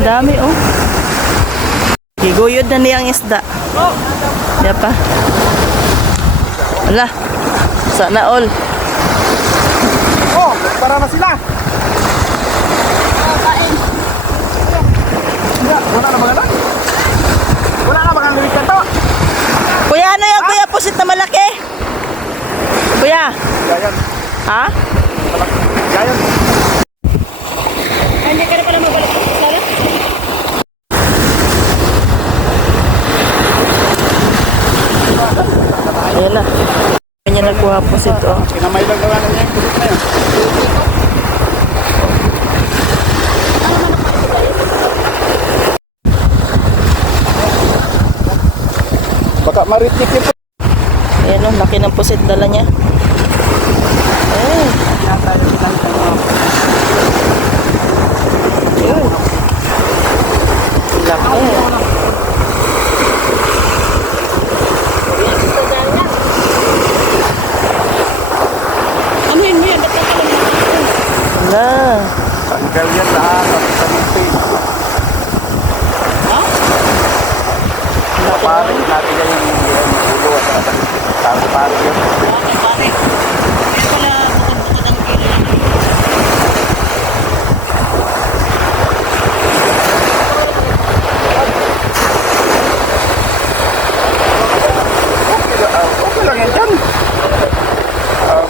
Ang dami, oh. Giguyod na niyang isda. Diya pa. Wala. Sana all. Oh, para na sila. Wala, na mga. Wala na mga liwit to. Kuya, ano yan? Kuya, pusit na malaki. Kuya, Gayan, ha? gayan. Hindi ka na pala mabalik. Ayan na. Kanya nagkuha pusit, oh. Kinamay lang wala na niya yung kulit na yun. Baka maritik yun. Ayan, oh. Laki ng pusit dala niya. Eh. Yun. Laki. Anuhin mo yan? Ba't ka pala Wala. Tanggal yan lahat. Sa nipis. Paparin natin yan yung ulo at sa pare yun. Okay lang- ah, okay lang yan dyan. Ah,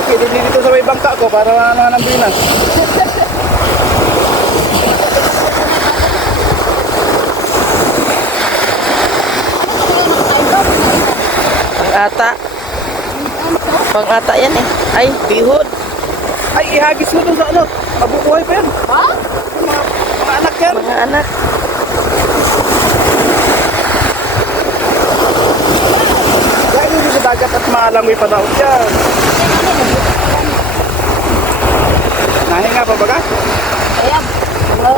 Okay din dito sa may bangka ko para ano ng binas. Pang ata. Pang ata yan eh. Ay, bihod. Ay, ihagis mo dun sa ano. Mabubuhay pa yan. Ha? Mga, mga anak yan. Mga anak. Kaya hindi sa dagat at maalangoy pa daw yan. Nahinga pa baga? Ayan.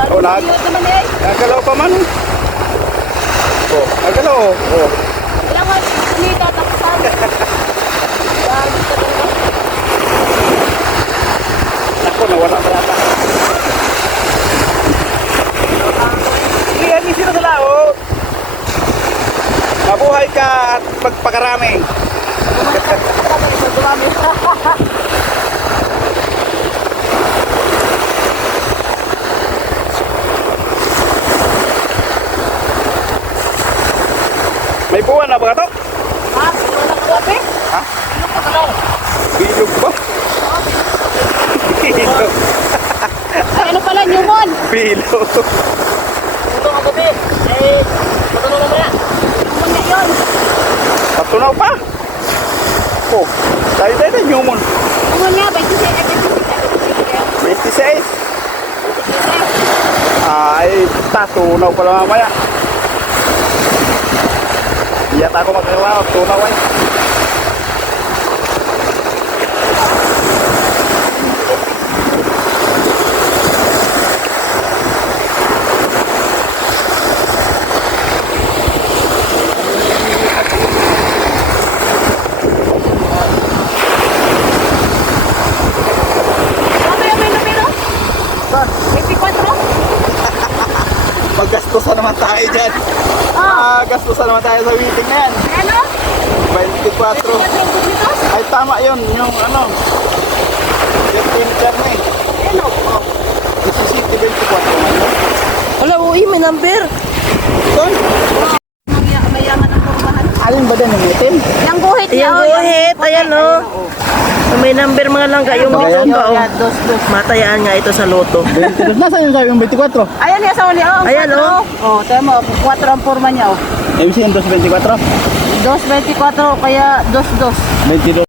O, lahat. Naman eh. Nagalaw pa man. Oh, nagalaw. Oh. Alam mo, hindi ka talaga. Ako, nawala pa yata. Iyan, sino sa lao? Mabuhay ka at magpakarami. Dumami. May buwan na ba ito? Ha? Wala ka gabi? Ha? Ano ka talaw? Bilog ba? Bilog. Ano pala, Newmon? Bilog. Ito ka gabi. Eh, matulog na maya. Newmon na yun. Patunaw pa. Oh, tayo tayo tayo Newmon. Newmon nga, 26 eh, 26 eh, 26. Ay, tatunaw pa lang mamaya. Iyat ako magkakawa, tunaw ay. Ano yung may numero? 24? Maggastusan naman tayo dyan. Ah. Ah, gastusan naman tayo sa meeting na yan. Ano? 24. 24 yung dito? Ay, tama yun. Yung ano. Yung pincher na eh. Ano? Oh. Isisiti 24 na yun. Wala, uwi, may number. Yung? Yung guhit niya. Ayan, oh, go yung ahead. puti. Ayan, oh. May number mga langga. Yung oh. Yan, dos, dos. Matayaan nga ito sa loto. 22. Nasaan yung sabi yung 24? Ayan yung sa uli, oh. Ayan, oh. Oh, tayo mo, 4 ang forma niya, oh. MC yung 224? 2.24, kaya 2.2. 22.